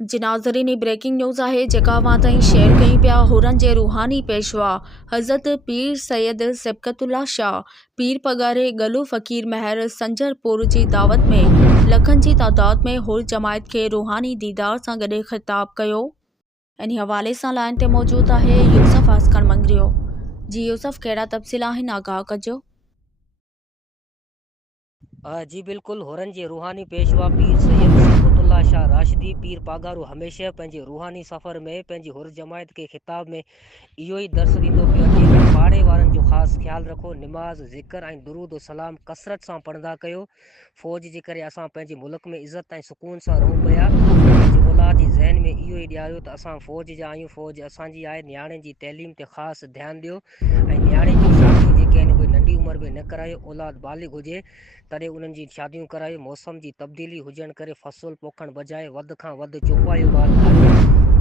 जी नाज़रीन, breaking news है जेका अवां ताईं शेयर कयूं पिया। हुरन जे रूहानी पेशवा हज़रत पीर सैयद सिबकतुल्लाह शाह पीर पगारे गलू फ़कीर महर संजरपुर जी दावत में लखन जी तादाद में हुर जमायत के रूहानी दीदार सां गॾु ख़िताब कयो। इन हवाले सां लाइन ते मौजूद है यूसुफ आस्कर मंगरियो। जी यूसुफ, कहिड़ा तफ़सील आहिनि, आगाह कजो। जी बिल्कुल, हुरन जे रूहानी पेशवा पीर सैयद सिबकतुल्लाह शाह राशिदी पीर पागारू हमेशह पंहिंजे रूहानी सफ़र में पंहिंजी हुर जमायत के ख़िताब में इहो ई दर्स ॾींदो पियो अचे त पाड़े वारनि जो ख़ासि ख़्यालु रखो, निमाज़ ज़िक्र ऐं दुरूद सलाम कसरत सां पढ़ंदा कयो। फ़ौज जे करे असां पंहिंजे मुल्क में इज़त ऐं सुकून सां रहूं पिया। पंहिंजे औलाद जी ज़हन में इहो ई ॾियारियो त असां फ़ौज जा आहियूं, फ़ौज असांजी आहे। नियाणे जी तइलीम ते ख़ासि ध्यानु ॾियो ऐं नियाणे जी शादियूं जेके आहिनि उहे नंढी उमिरि में न करायो। औलाद बालिग़ हुजे तॾहिं उन्हनि जी शादियूं करायो। मौसम जी तब्दीली हुजणु करे फ़सुलु पोखणु बजाए वधि खां वधि चोपायो माल खायो,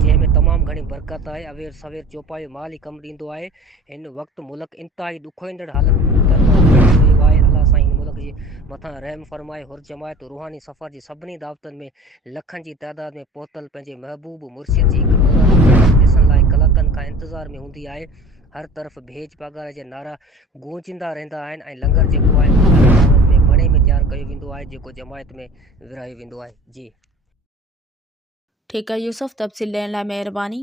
जंहिंमें तमामु घणी बरक़त आहे। अवेर सवेर चोपायो माल ई कमु ॾींदो आहे। हिन वक़्तु मुल्क इंतिहाई ॾुखोईंदड़ हालत रहियो आहे। अलाह साईं हिन मुल्क जे मथां रहम फरमाए। हुर जमायत रूहानी सफ़र जी सभिनी दावतनि में लखनि जी तइदाद में पहुतल पंहिंजे महबूब मुर्शिद जी हिकु नूरानी ॾिसण लाइ कलाकनि खां इंतज़ार में हूंदी आहे। हर तरफ़ भेज पगार जा नारा गूंजींदा रहंदा आहिनि ऐं लंगर जेको आहे दावत में मणे में तयारु कयो वेंदो आहे, जेको जमायत में विरहायो वेंदो आहे। जी ठीकु आहे यूसुफ, तफ़सील ॾियण लाइ महिरबानी।